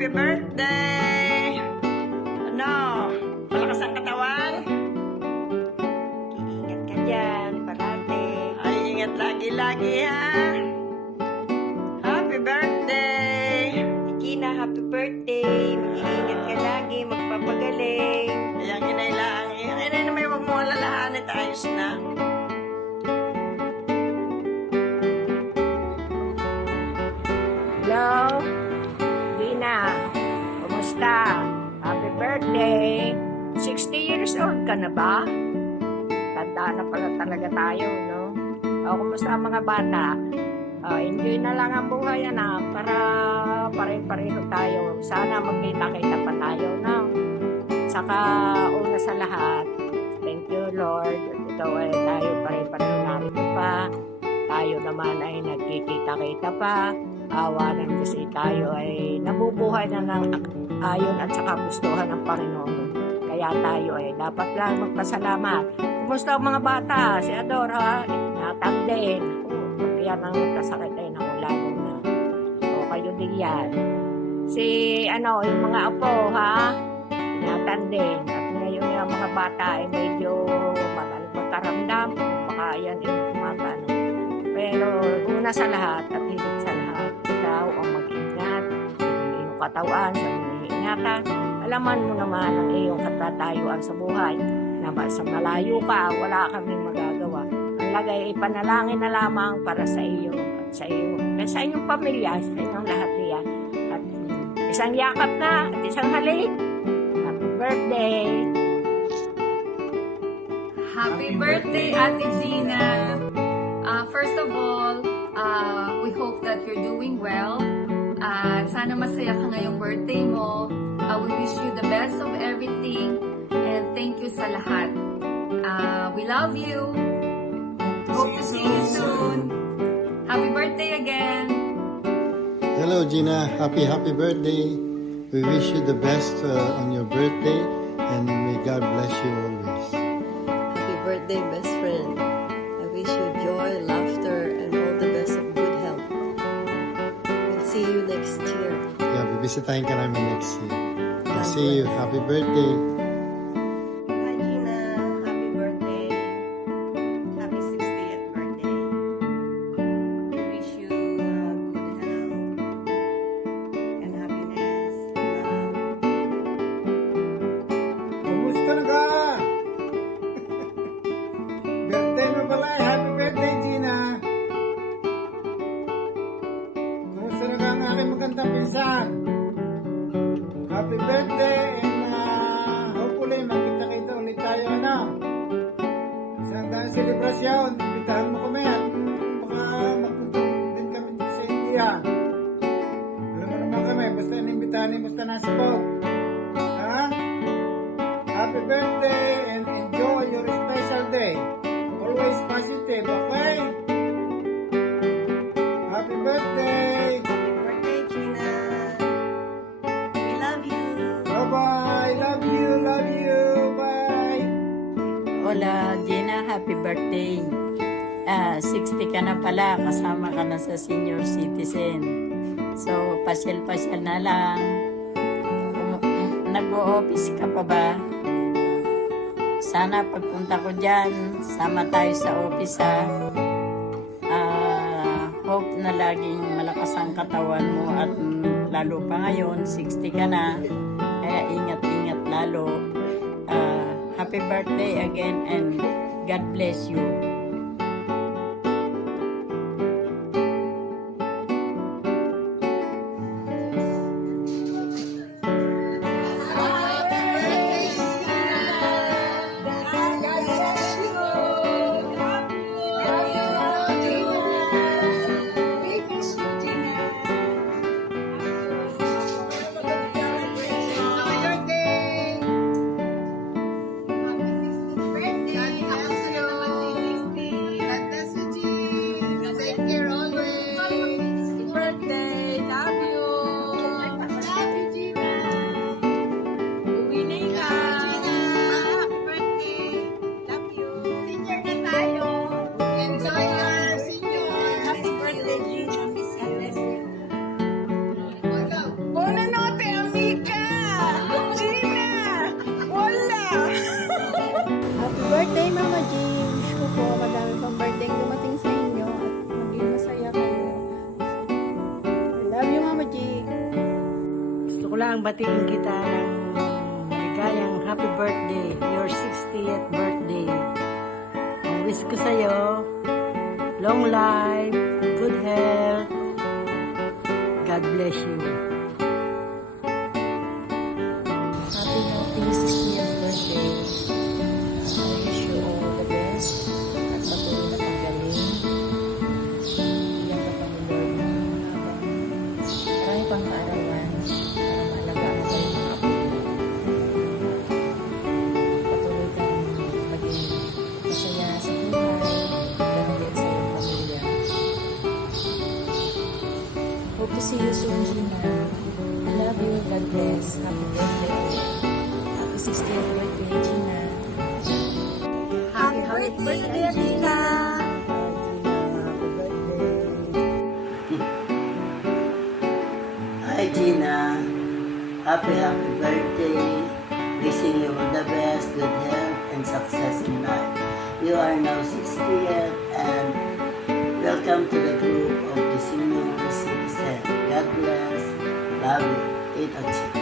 Happy birthday! Ano? Malakas ang katawan? Ingat ka dyan, parate. Ay, ingat lagi-lagi ha! Happy birthday! Gina, happy birthday. Mag-iingat ka lagi, magpapagaling. Ayan, kinailangan. Ayan na may huwag mo alalahan at ayos na. Hello? Gina, kumusta? Happy birthday. 60 years old ka na ba? Tanda na pala talaga tayo, no? O, kumusta ang mga bata? Enjoy na lang ang buhay, anak, para pare-pareho tayo. Sana magkita-kita pa tayo, no? Saka, una sa lahat, thank you, Lord. Ikaw ay tayo pare-pareho narito pa. Tayo naman ay nagkikita-kita pa. Awa ng Diyos tayo ay nabubuhay na ng ayon at saka gustuhan ng Panginoon. Kaya tayo ay dapat lang magpasalamat. Kumusta ang mga bata? Si Ador, ha? Ingatan din. Yan ang kasakit ay na lalo na. O, kayo din yan. Si, yung mga apo, ha? Ingatan din. At ngayon yung mga bata ay medyo magkaramdam. Baka yan yung kumata. Pero una sa lahat at higit sa lahat, ikaw ang mag-ingat. Ang iyong katawan sa mga ingatan. Alaman mo naman ang iyong katatayuan sa buhay. Na sa malayo ka, wala kaming magagawa. Ang lagay ay panalangin na lamang para sa iyo at sa iyong pamilya, sa inyong lahat niya. At isang yakap na at isang halik. Happy birthday! Happy birthday, Ate Gina! First of all, we hope that you're doing well. Sana masaya ka ngayong birthday mo. We wish you the best of everything. And thank you sa lahat. We love you. Hope to see you soon. Happy birthday again. Hello Gina, happy birthday. We wish you the best on your birthday and may God bless you always. Happy birthday, best friend. I wish you joy, laughter, and all the best of good health. We'll see you next year. Yeah, bibisitahin ka namin next year. I'll see you. Happy birthday. Hi Gina, happy birthday. Happy 60th birthday. We wish you good health and happiness. Kumusta na ka? Birthday mo pala. Happy birthday, Gina. Kumusta na ka ang aking magandang pinsan? Happy birthday and hopefully magkita-kita ulit tayo, ano? Isang dahil selebrasyon, imbitahan mo kami at baka magpunta din kami dito sa India. Alam mo naman kami, basta inimbitahan ni basta nasa boat. Ha? Happy birthday and enjoy your special day. Always positive, okay? Happy birthday! Happy birthday Gina. We love you. Bye-bye! Love you! Bye! Hola, Gina, happy birthday. 60 ka na pala, kasama ka na sa senior citizen. So, pasyal-pasyal na lang. Nag-o-office ka pa ba? Sana pagpunta ko dyan, sama tayo sa office ha. Hope na laging malakas ang katawan mo at lalo pa ngayon, 60 ka na. Kaya ingat-ingat lalo. Happy birthday again and God bless you. lang batiin kita ng maligayang happy birthday, your 60th birthday. Ang wish ko sa'yo, long life, good health, God bless you. Happy 60th birthday. I wish you all the best at patuloy na paggaling. Bigyan ka pa ni Lord ng marami pang kaarawan para maalagaan mo yung mga apo mo. Patuloy kang maging masaya sa buhay, ganun din sa iyong pamilya. Hope to see you soon, Gina. I love you. God bless. Happy birthday. Happy 60th birthday, Gina. Happy birthday, Gina! Hi Gina, happy birthday. Wishing you all the best, good health and success in life. You are now 60th and welcome to the group of the senior citizen. God bless. Love you. Ito.